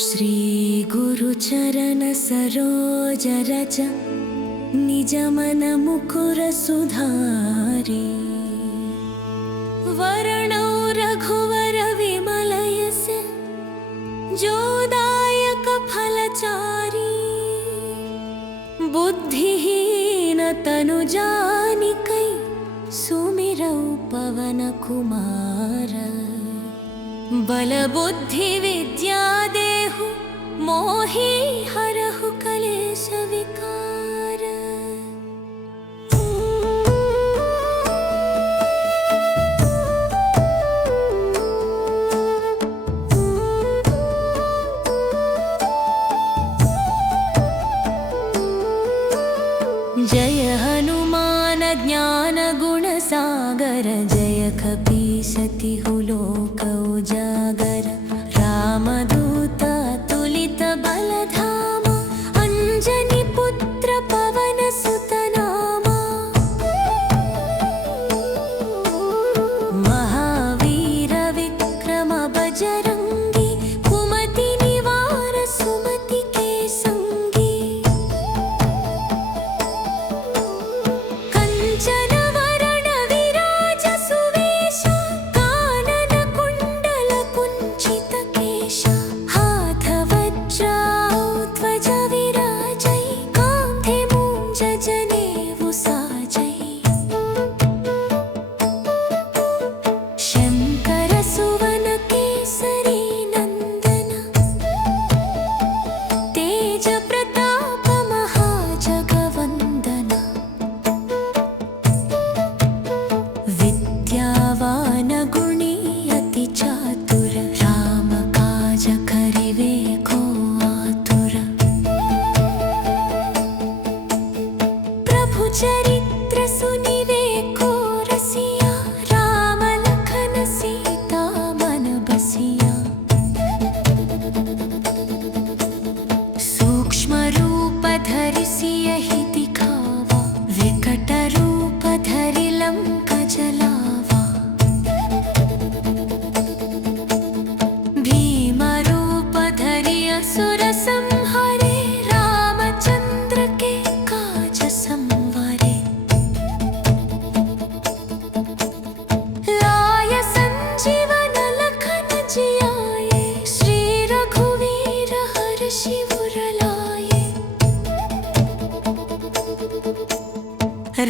श्री गुरुचरण सरोज रज निज मन मुकुर सुधारी वर्णौ रघुवर विमल यस जो दायक फलचारी बुद्धिहीन तनु जानिकै सुमिरौ पवन कुमार बल बुद्धि विद्या देहु मोहि हरहु कलेश विकार। जय हनुमान ज्ञान गुण सागर जय कपीसतिहु लोक उजागर रामदूत तुलित बलधामा अंजनी पुत्र पवन सुत नामा महावीर विक्रम बजरंगी कुमति निवार सुमति के संगी कंचन चरित्र सुनिवेको रसिया राम लखन सीता मन बसिया सूक्ष्म रूप धरि सियहि दिखावा विकट रूप धरि लंका जलावा भीम रूप धरि असुर संहारे रामचंद्र के काज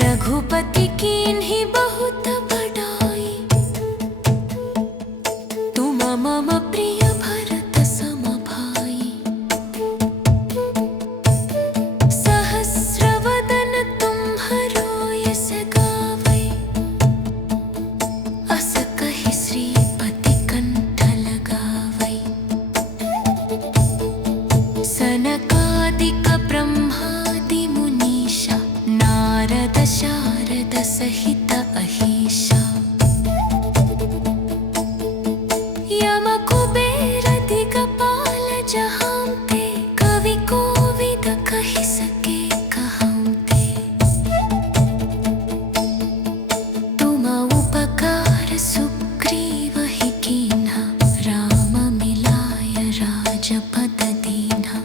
रघुपति कीन्हि बहुत बड़ाई तुम मम प्रिय भरत सम भाई सहस्र वदन तुम्हरो यस गावै अस कहि श्रीपति कंठ लगावै सनकादिक ब्रह्मादि मुनीषा नारद शारद सहित अहीशा यम कुबेर दिगपाल जहांते कवि कोविद कहि सके कहांते तुम उपकार सुग्रीव ही कीन्हा राम मिलाय राजपद दीन्हा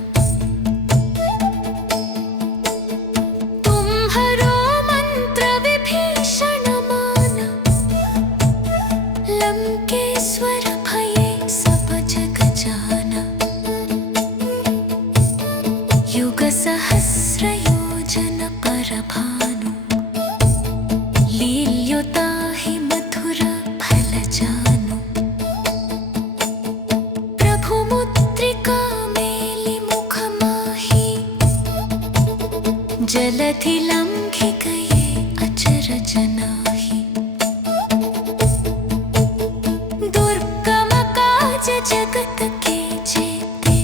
लंकेश्वर भये सब जग जाना युग सहस्र योजन पर भानु लील्योताहि मधुर फल जानु प्रभु मुद्रिका मेलि मुख माही जलधि लंघि गए अचरज नाहि दुर्गम काज जगत के जेते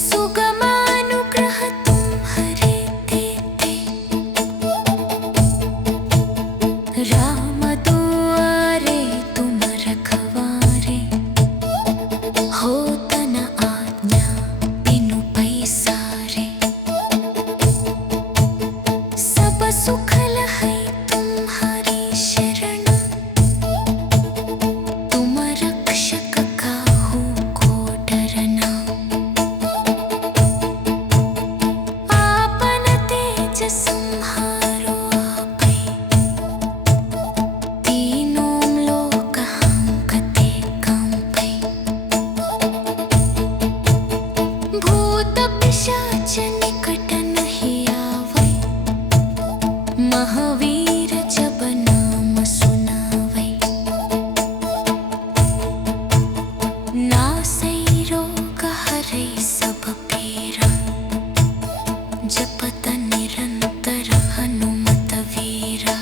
सुगमानुग्रह तुम्हरे देते राम दुआरे तुम रखवारे होत न आज्ञा बिनु पैसारे सब सुख लहै तुम्हारी शरण तुम रक्षक नासै रोग हरै सब पीरा जपत निरंतर हनुमत वीरा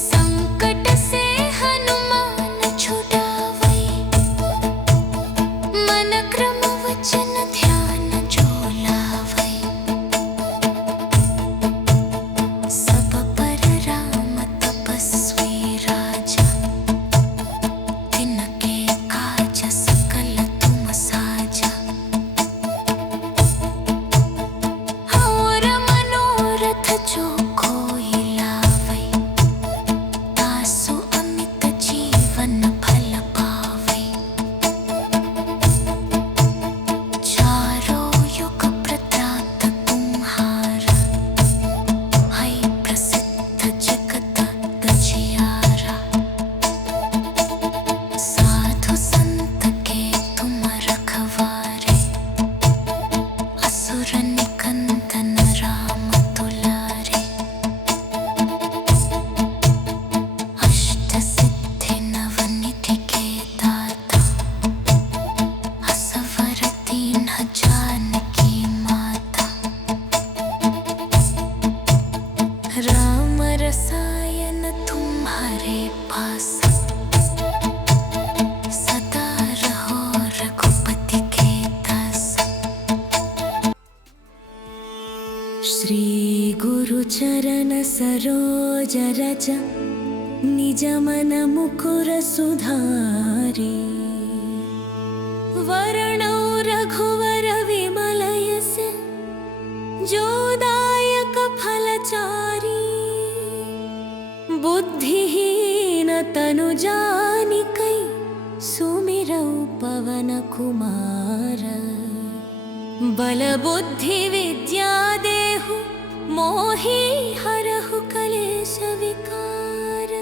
संकट से हनुमान छुड़ावै मन क्रम वचन ध्यान जो लावै सब पर राम तपस्वी राजा तिनके काज सकल तुम साजा और मनोरथ जो कोई लावै तासु अमित जीवन फल पावै चारों युग प्रताप तुम्हारा है प्रसिद्ध जगत दजियारा साधु संत के तुम रखवारे असुर निकंदन राम दुलारे अष्ट सिद्धि नवनिधि के दाता असवर दीन जानकी माता राम रसायन तुम्हारे पास सदा रहो रघुपति के दास श्री गुरु चरण सरोज रज निज मन मुकुर सुधारी वरणौ रघुवर विमल यस जो दायक फलचारी बुद्धिहीन तनु जानिकै सुमिरौ पवन कुमार बल बुद्धि विद्या देहु मोहि हरहु कलेश विकार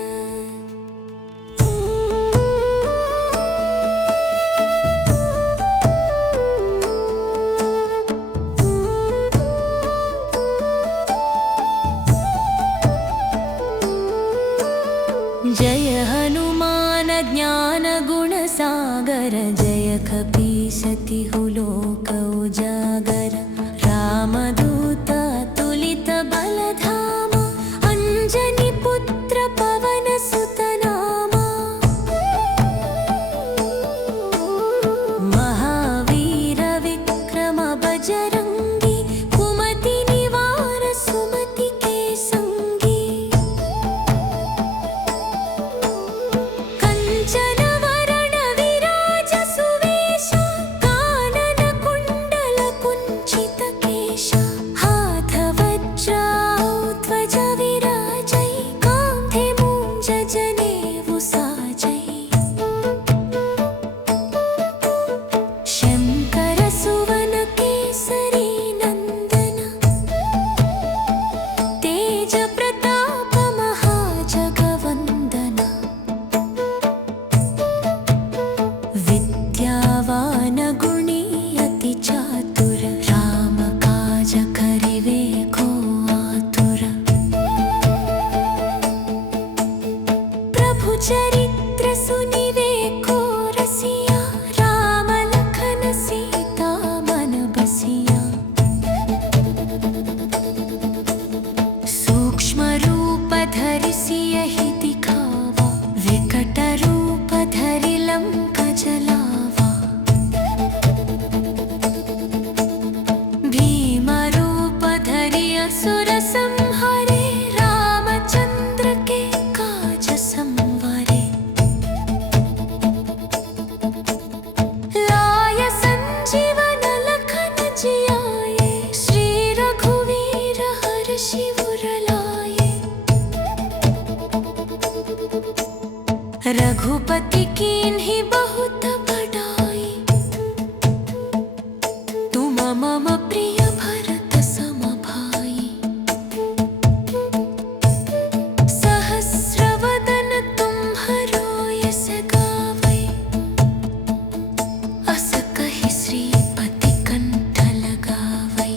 जय हनुमान ज्ञान गुण सागर जय कपीसतिहु लोक उजागर रामदूत तुलित बलधामा अंजनी पुत्र पवन सुत नामा महावीर विक्रम बजरंगी कुमति निवार सुमति के संगी कंचन वरण विराज सुवेश कानन कुंडल कुंचित केश हाथ वज्र ध्वजा विराजै कांधे मूंज जनेऊ साजै शंकर सुवन केसरी नंदन तेज प्रताप महाजगवंदन विद्यावान गुणी अति चातुर राम काज करिवे को आतुर प्रभु चरित्र सुनिवे को रसिया राम लखन सीता मन बसिया सूक्ष्म रूप धरि सियहि दिखावा विकट रूप धरि लंका जलावा भीम रूप धरि असुर संहारे रामचंद्र के काज संवारे लाय संजीवन लखन जियाए श्री रघुवीर हर्षि उर लाए रघुपति कीन्हि बहुत बड़ाई तुम मम प्रिय भरत सम भाई सहस्र वदन तुम्हरो यस गावै अस कहि श्रीपति कंठ लगावै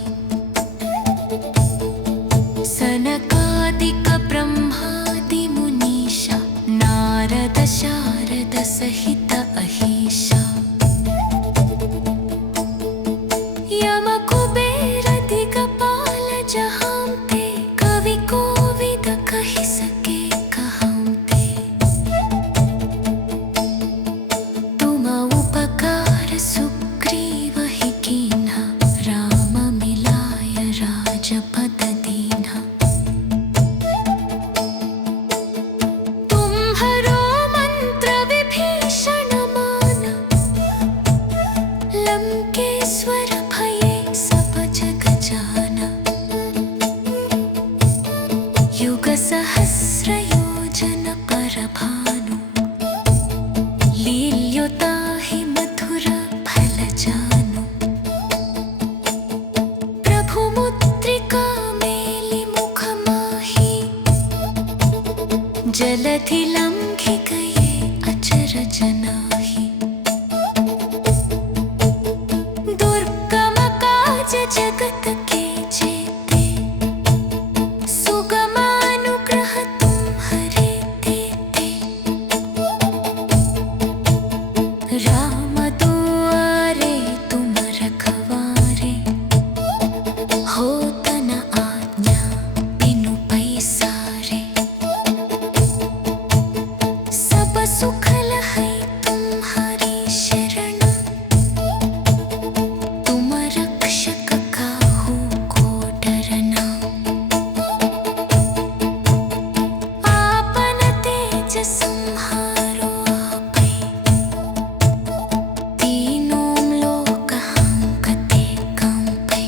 सनकादिक ब्रह्मादि मुनीषा नारद शारद सहित अहिषा यम कुबेर दिगपाल जहाँ पे कवि कोविद कहि सके कहाँ ते तुम उपकार सुग्रीव ही कीन्हा राम मिलाय राजपद दीन्हा तुम्हरो मंत्र विभीषण माना लंकेश्वर भये सब जग जाना युग सहस्र योजन पर भानु लील्योताहि मधुर फल जानु प्रभु मुद्रिका मेलि मुख माही जलधि लंघि गए अचरज नाही दुर्गम काज जगत के जेते सुगमानुग्रह तुम्हरे देते राम दुआरे तुम रखवारे होत न आज्ञा बिनु पैसारे सब सुख लहै तुम्हारी शरण तुम रक्षक काहू को डरना आपन तेज संहारो आपै तीनों लोक हांकते कांपै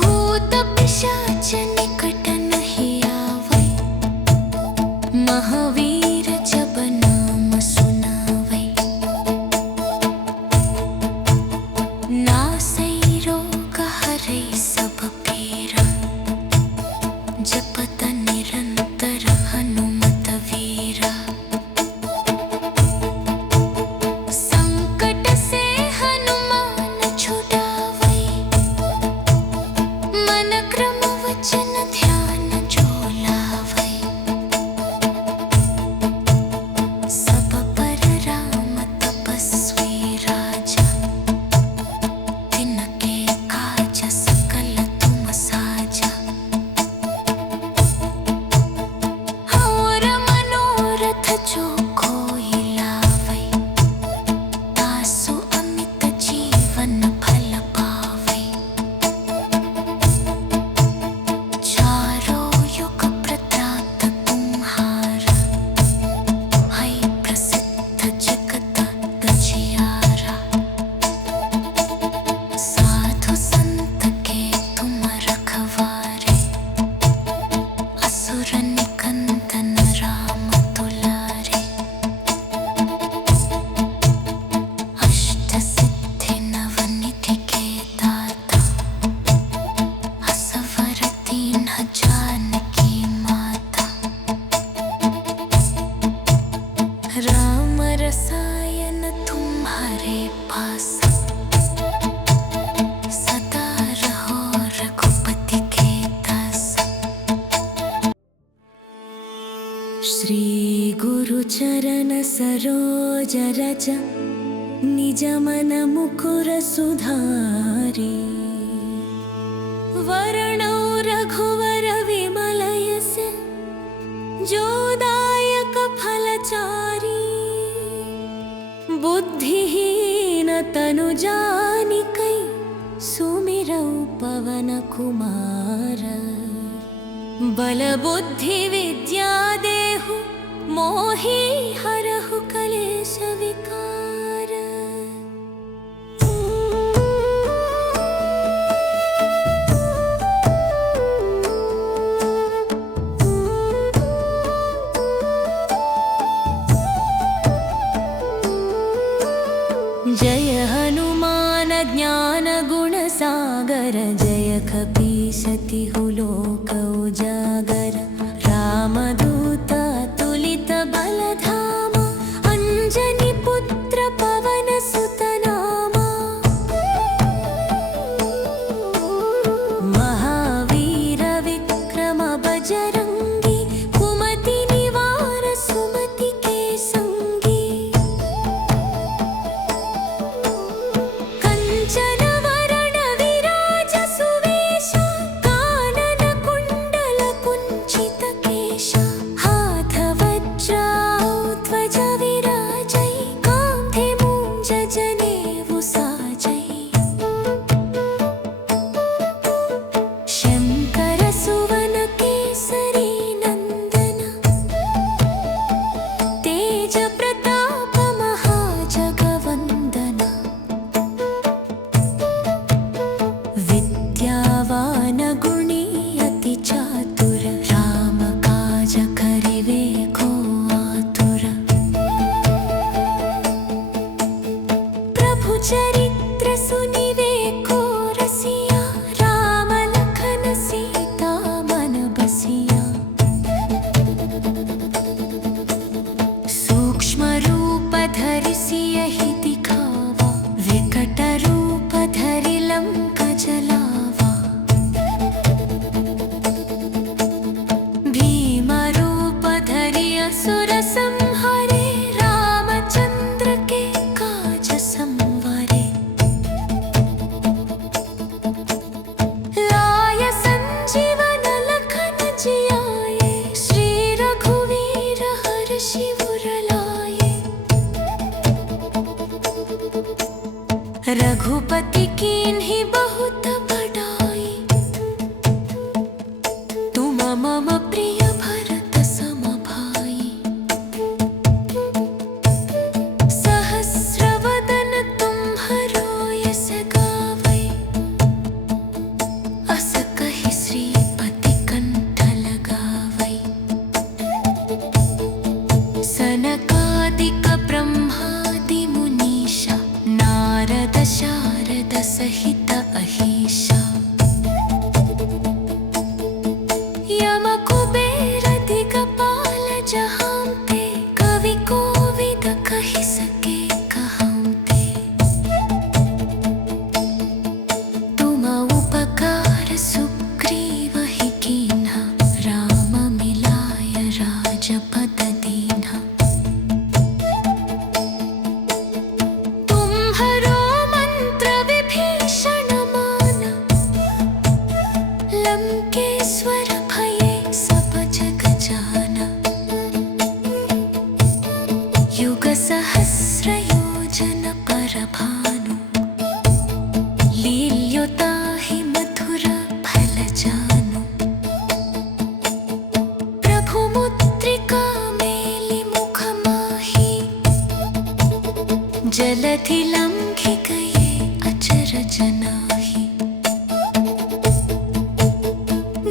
भूत पिशाच निकट नहीं आवै महावीर जब नाम सुनावै नासै रोग हरै सब पीरा जपत निरंतर हनुमत वीरा संकट से हनुमान छुड़ावै मन क्रम वचन ध्यान जो लावै सब पर राम तपस्वी राजा तिनके काज सकल तुम साजा और मनोरथ जो कोई लावै तासु अमित जीवन फल पावै चारों युग प्रताप तुम्हारा है प्रसिद्ध जगत गजियारा साधु संत के तुम रखवारे असुर निकंदन राम दुलारे अष्ट सिद्धि नवनिधि के दाता असवर दीन्ह जानकी माता राम रसायन तुम्हारे पास सदा रहो रघुपति के दास श्री गुरु चरण सरोज रज निज मन मुकुर सुधारी वर्णौ रघुवर विमल यस जो दायक फलचारी बुद्धिहीन तनु जानिकै सुमिरौ पवन कुमार बल बुद्धि विद्या देहु मोहि हरहु कलेश विकार जय हनुमान ज्ञान गुण सागर जय कपीस तिहु लोक उजागर रामदूत तुलित बलधामा अंजनी पुत्र पवन सुत नामा महावीर विक्रम बजरंगी कुमति निवार सुम असुर संहारे रामचंद्र के काज संवारे। लाय संजीवन लखन जियाए श्री रघुवीर हर्षि उर लाए। रघुपति कीन्ही बहुत बड़ाई तुम मम प्रिय भरत सम भाई। सहस्रवदन तुम्हरो यस गावै अस कहि श्रीपति कंठ लगावै। सनकादिक ब्रह्मादि मुनीषा नारद शारद सहित अहीशा। यम कुबेर दिगपाल जहांते कवि कोविद कहि सके कहांते। तुम उपकार सुग्रीव ही कीन्हा राम मिलाय राजपद दीन्हा। तुम्हरो मंत्र विभीषण माना लंकेश्वर भये सब जग जाना। युग सहस्र योजन पर भानु लील्युताहि मधुर फल जानु। प्रभु मुद्रिका मेलि मुख माही जलधि लंघि गए अचरज नाहि।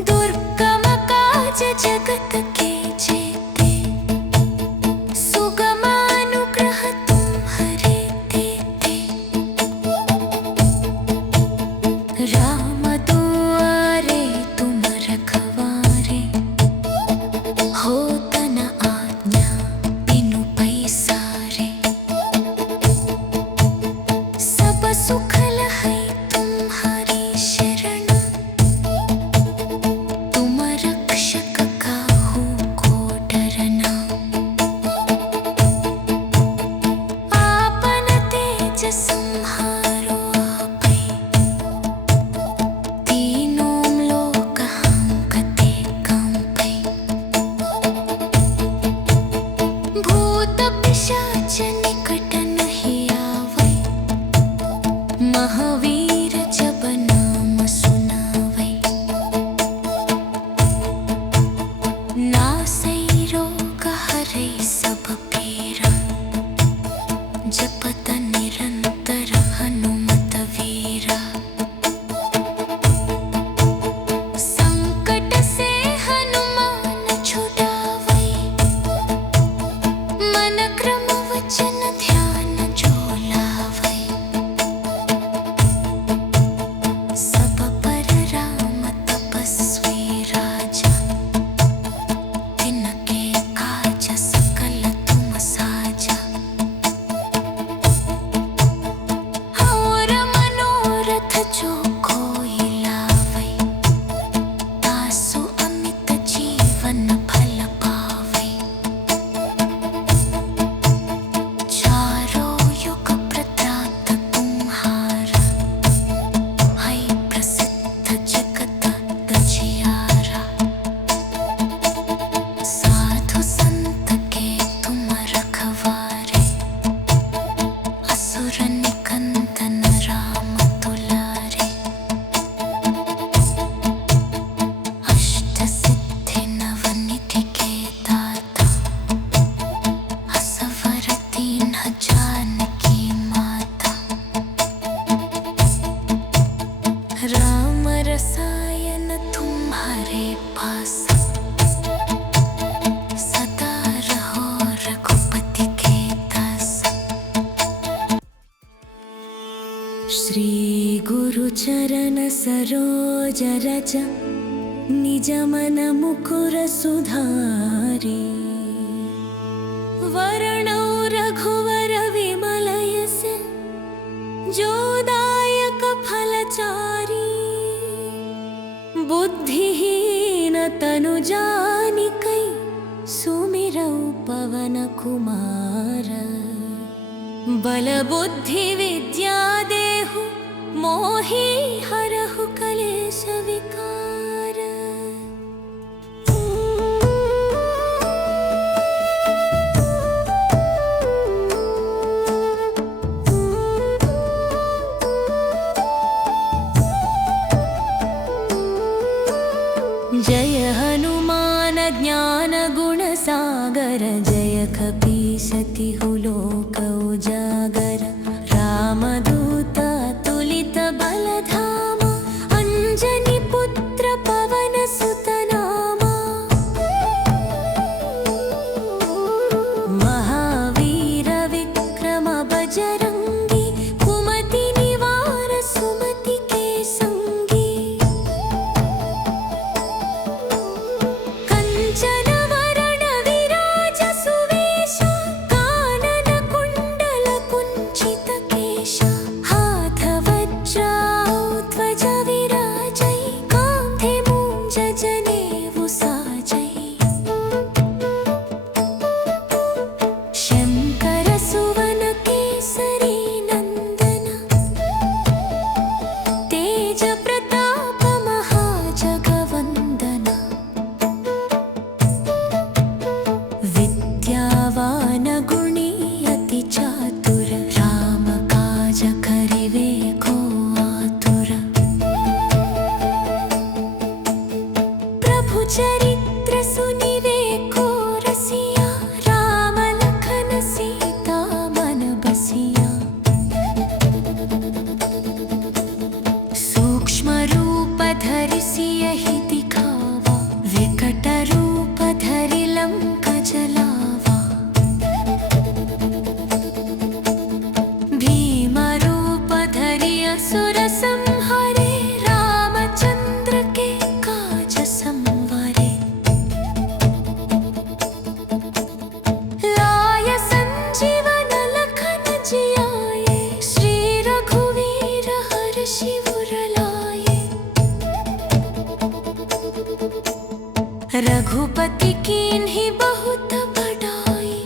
दुर्गम काज जगत के जेते सुगम अनुग्रह तुम्हरे तेते। राम दुआरे तुम रखवारे होत न आज्ञा बिनु पैसारे। सब सुख लहै तुम्हारी शरण तुम रक्षक काहू को डरना। आपन तेज संहारो आपै तीनों लोक हांकते कांपै। भूत पिशाच निकट नहीं आवै महावीर जब नाम सुनावै। नासै रोग हरै सब पीरा जपत निरंतर हनुमत वीरा। संकट से हनुमान छुड़ावै मन क्रम वचन ध्यान जो लावै। सब पर राम तपस्वी राजा तिनके काज सकल तुम साजा। और मनोरथ जो कोई लावै तासु अमित जीवन फल पावै। चारों युग प्रताप तुम्हारा है प्रसिद्ध जगत गजियारा। साधु संत के तुम रखवारे असुर निकंदन राम दुलारे। अष्ट सिद्धि नवनिधि के दाता असवर दीन्ह जानकी माता। राम रसायन तुम्हारे पासा सदा रहो रघुपति के दासा। श्री गुरु चरण सरोज रज निज मन मुकुर सुधारी। वरणौ रघुवर विमल यस जो दायक फलचारी। बुद्धिहीन तनु जानिकै सुमिरौ पवन कुमार। बल बुद्धि विद्या देहु मोहि हरहु कलेश विकार। जय हनुमान ज्ञान गुण सागर। जय कपीस तिहु लोक उजागर। रामदूत अतुलित बल धामा। अंजनी पुत्र पवन सुत नामा। महावीर विक्रम बजरंगी। कुमति निवार सुमति के संगी। कंचन वरण विराज सुवेश। कानन कुंडल कुंचित केश। हाथ वज्र ध्वज विराजै। कांधे मूंज जनेऊ साजै। शंकर सुवन केसरी नंदन। तेज प्रताप महाजगवंदन। विद्यावान गुणी अति चातुर। राम काज करिवे को आतुर। प्रभु चरित्र सुनिवे को रसिया। राम लखन सीता मन बसिया। सूक्ष्म रूप धरि सियहि दिखावा। विकट रूप धरि लंक जलावा। भीम रूप धरि असुर संहारे। रामचंद्र के काज संवारे। लाय संजीवन लखन जियाए। श्री रघुवीर हर्षि उर लाए। रघुपति कीन्हि बहुत बड़ाई।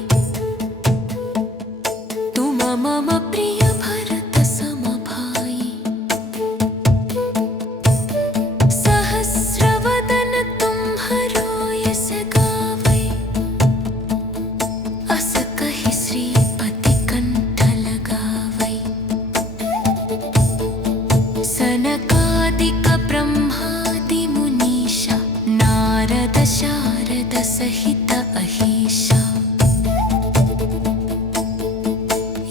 तुम मम प्रिय भरत सम भाई। सहस्र वदन तुम्हरो यस गावै। अस कहि श्रीपति कंठ लगावै। सनकादिक ब्रह्मादि मुनीषा। नारद शारद सहित अहीशा।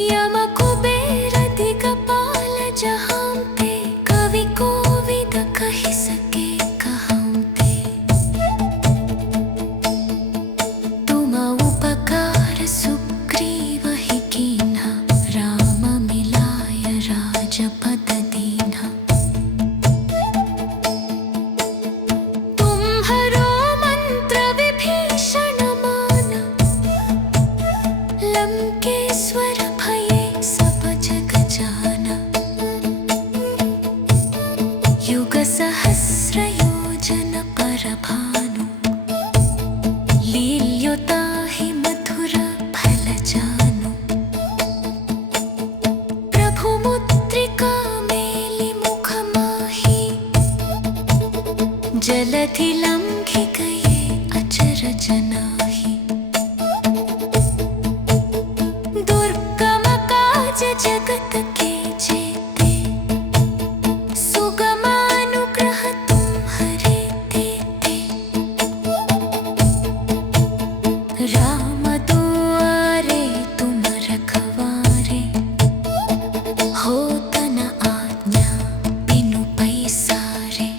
यम कुबेर दिगपाल जहांते। कवि कोविद कहि सके कहांते। तुम उपकार सुग्रीव ही कीन्हा। राम मिलाय राजपद दीन्हा। तुम्हरो मंत्र विभीषण माना। लंकेश्वर भये सब जग जाना। युग सहस्र योजन पर भानु। लील्योताहि मधुर फल जानु। प्रभु मुद्रिका मेलि मुख माही। जलधि लंघि गए अचरज नाही। दुर्गम काज जगत के जेते। सुगम अनुग्रह तुम्हरे तेते। राम दुआरे तुम रखवारे। होत न आज्ञा बिनु पैसारे।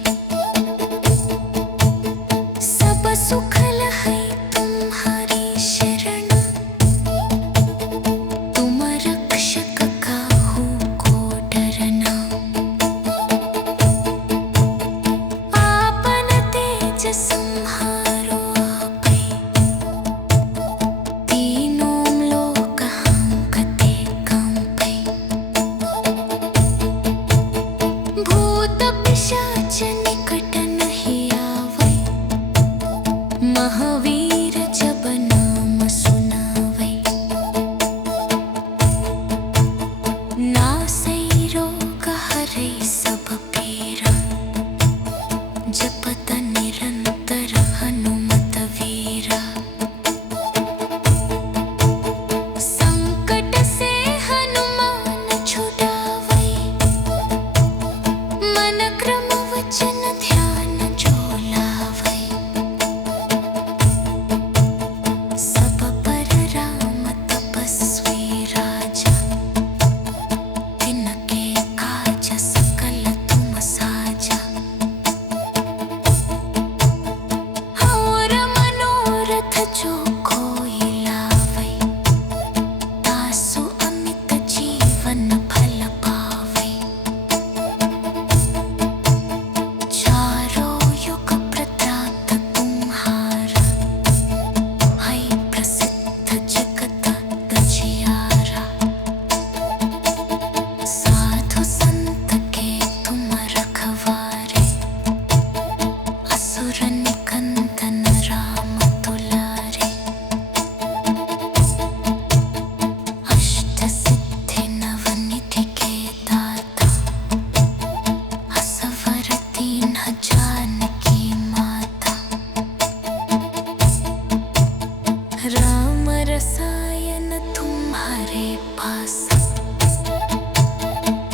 रसायन तुम्हारे पास,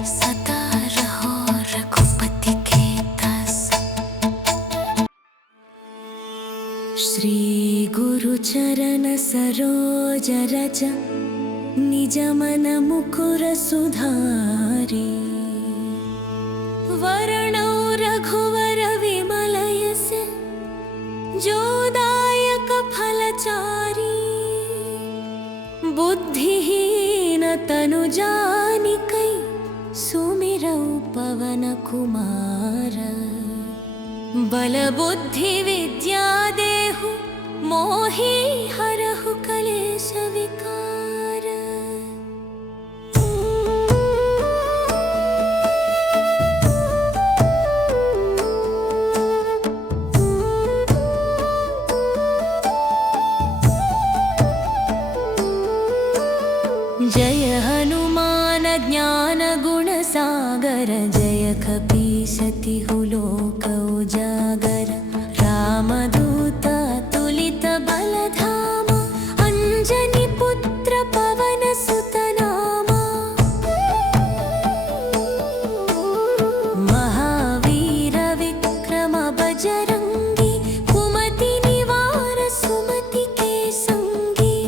सदा रहो रघुपति के दास। श्री गुरु चरण सरोज रज, निज मन मुकुर सुधारी। वर्णौ रघुवर विमल यस, जो दायक फलचारी। बुद्धिहीन तनु जानिकै, सुमिरौ पवन कुमार। बल बुद्धि विद्या देहु, मोहि हरहु कलेश विकार। जय हनुमान ज्ञान गुण सागर, जय कपीस तिहु लोक उजागर। रामदूत अतुलित बल धामा, अंजनी पुत्र पवन सुत नामा। महावीर विक्रम बजरंगी, कुमति निवार सुमति के संगी।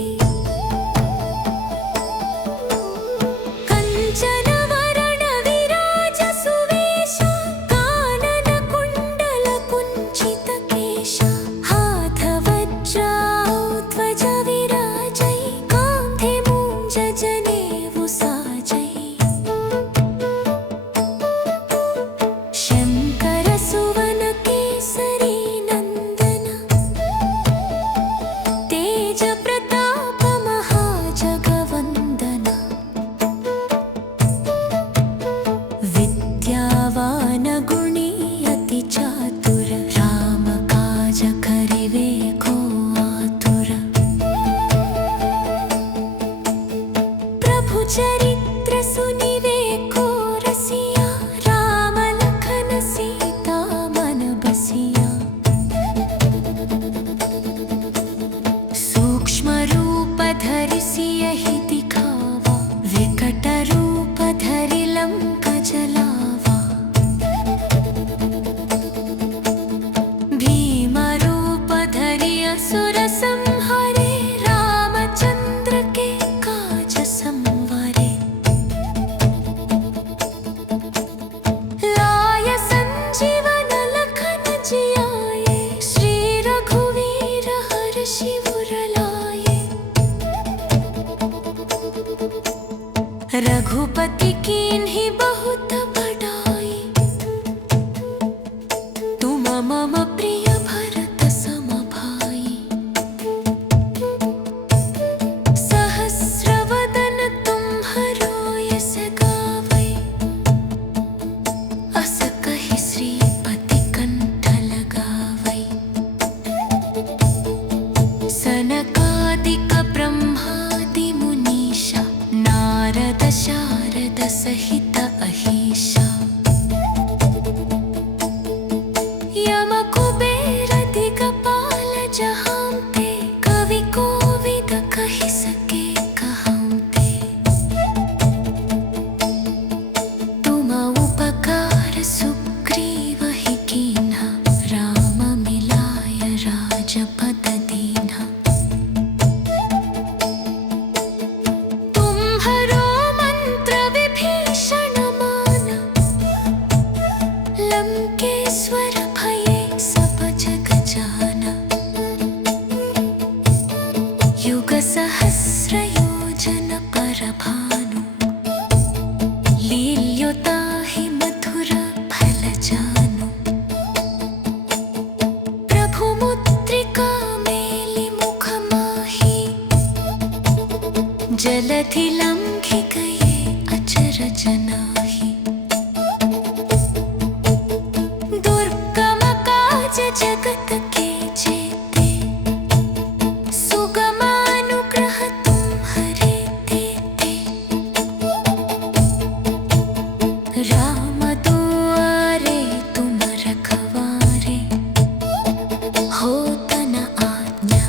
कंचन वरण विराज सुवेश, कानन कुंडल कुंचित केश। हाथ वज्र ध्वजा विराजै, कांधे मूंज जनेऊ साजै। शंकर सुवन केसरी नंदन, तेज प्रताप महाजगवंदन। विद्यावान गुणी अति चातुर, राम काज करिवे को आतुर। प्रभु चरित्र सुनिवे को रसिया, राम लखन सीता मन बसिया। सूक्ष्म रूप धरि सियहि दिखावा, विकट रूप धरि लंका जलावा। भीम रूप धरि असुर संहारे, रामचंद्र के काज संवारे। लाय संजीवन लखन जियाए, श्री रघुवीर हर्षि उर लाए। रघुपति कीन्हि बहुत बड़ाई, तुम मम प्रिय भरत सम भाई। सहस्र वदन तुम्हरो यस गावै, अस कहि श्रीपति कंठ लगावै। सनकादिक ब्रह्मादि मुनीषा, नारद शारद सहित अहीशा। यम कुबेर दिगपाल जहांते, कवि कोविद कहि सके कहांते। तुम उपकार सुग्रीव ही कीन्हा, राम मिलाय राजपद दीन्हा। तुम्हरो मंत्र विभीषण माना, लंकेश्वर भये सब जग जाना। युग सहस्र योजन पर भानु, लील्योताहि मधुर फल जानु। प्रभु मुद्रिका मेलि मुख माही, जलधि लंघि गए अचरज नाही। दुर्गम काज जगत के जेते, सुगम अनुग्रह तुम्हरे तेते। राम दुआरे तुम रखवारे, होत न आज्ञा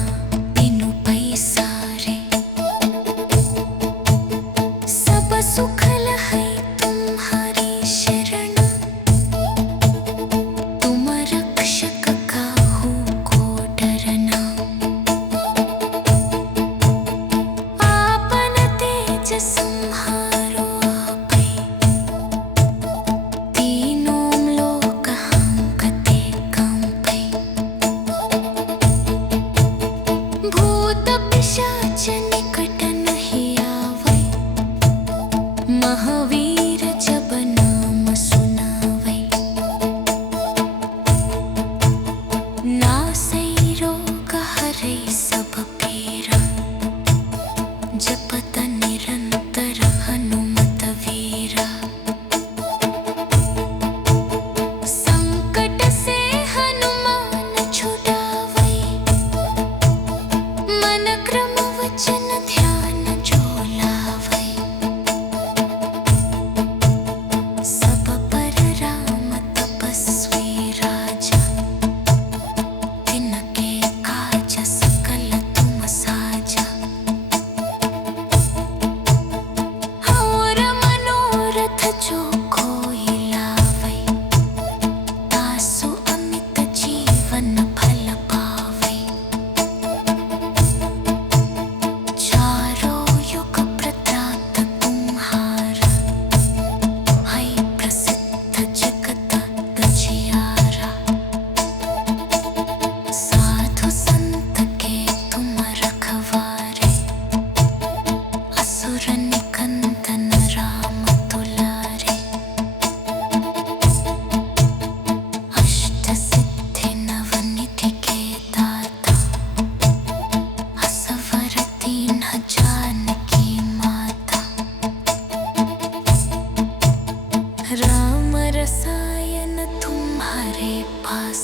बिनु पैसारे। काज संहारो आपै, तीनों लोक हांकते कांपै, भूत पिशाच निकट नहीं आवै, महावीर जब नाम सुनावै, नासै रोग हरै सब पीरा, जपत निरंतर हनुमत वीरा, संकट से हनुमान छुड़ावै, मन क्रम वचन ध्यान जो लावै, सब पर राम तपस्वी राजा, तिनके काज सकल तुम साजा, और मनोरथ जो कोई लावै, तासु अमित जीवन फल पावै, चारों युग प्रताप तुम्हारा, है प्रसिद्ध जगत दजियारा, साधु संत के तुम रखवारे, असुर निकंदन राम दुलारे, अष्ट सिद्धि नवनिधि के दाता, असवर दीन्ह जानकी माता, राम रसायन तुम्हारे पास,